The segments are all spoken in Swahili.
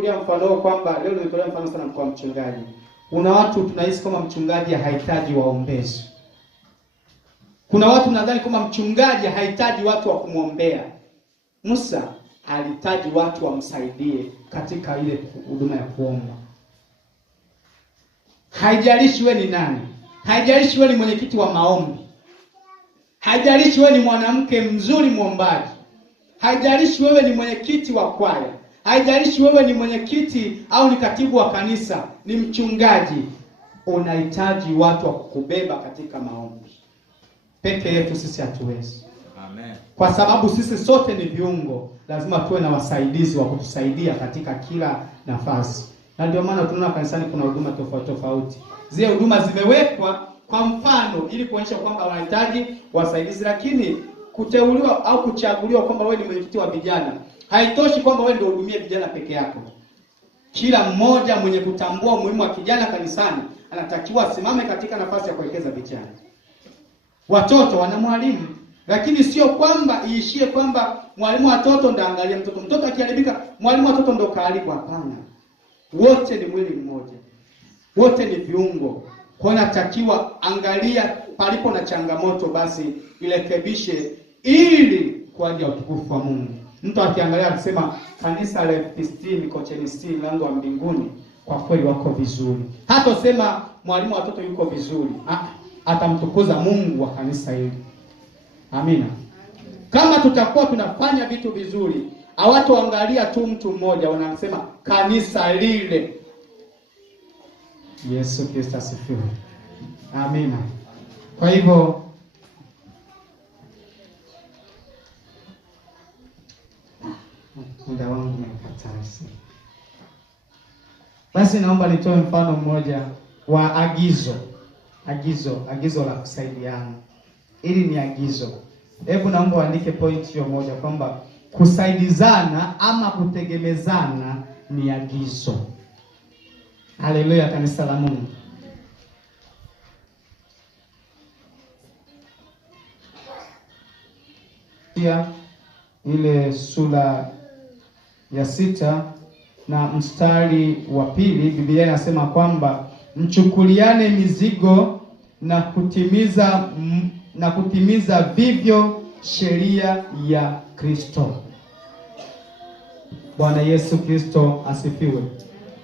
chukulia mfano kwamba leo nimetolea mfano sana kwa mchungaji. Kuna watu tunahisi kama mchungaji hahitaji waombezi. Kuna watu nadhani kama mchungaji hahitaji watu wa kumwombea. Musa alihitaji watu wamsaidie katika ile huduma ya kuomba. Haijalishi wewe ni nani, haijalishi wewe ni mwenyekiti wa maombi, haijalishi wewe ni mwanamke mzuri mwombaji, haijalishi wewe ni mwenyekiti wa kwaya, haijalishi wewe ni mwenyekiti au ni katibu wa kanisa, ni mchungaji, unahitaji watu wa kukubeba katika maombi. Peke yetu sisi hatuwezi. Amen. Kwa sababu sisi sote ni viungo, lazima tuwe na wasaidizi wa kutusaidia katika kila nafasi. Na ndio maana tunaona kanisani kuna huduma tofauti tofauti. Zile huduma zimewekwa kwa mfano ili kuonyesha kwamba wanahitaji wasaidizi, lakini kuteuliwa au kuchaguliwa kwamba wewe ni mwenyekiti wa vijana haitoshi kwamba wewe ndio uhudumie vijana peke yako. Kila mmoja mwenye kutambua umuhimu wa kijana kanisani anatakiwa asimame katika nafasi ya kuelekeza vijana. Watoto wana mwalimu, lakini sio kwamba iishie kwamba mwalimu wa watoto ndio angalia mtoto. Mtoto akiharibika, mwalimu wa watoto ndio karibu. Hapana. Wote ni mwili mmoja. Wote ni viungo. Kwa natakiwa angalia palipo na changamoto basi irekebishe ili kwa ajili ya utukufu wa Mungu. Mtu akiangalia akisema kanisa la FPCT Mikocheni C mlango wa mbinguni kwa kweli wako vizuri. Hata sema mwalimu wa watoto yuko vizuri. Atamtukuza Mungu wa kanisa hili. Amina. Kama tutakuwa tunafanya vitu vizuri, hawataangalia tu mtu mmoja, wanasema kanisa lile. Yesu Kristo asifiwe. Amina. Kwa hivyo muda wangu umepata. Basi naomba nitoe mfano mmoja wa agizo la kusaidiana. Ili ni agizo. Hebu naomba uandike point hiyo moja kwamba kusaidizana ama kutegemezana ni agizo. Haleluya, kanisa la Mungu. Pia ile sura ya 6 na mstari wa 2 Biblia inasema kwamba mchukuliane mizigo na kutimiza vivyo sheria ya Kristo. Bwana Yesu Kristo asifiwe.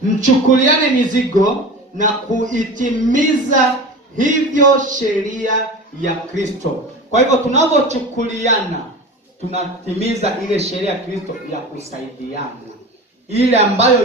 Mchukuliane mizigo na kuitimiza hivyo sheria ya Kristo. Kwa hivyo tunapochukuliana tunatimiza ile sheria ya Kristo ya kusaidiana. Ile ambayo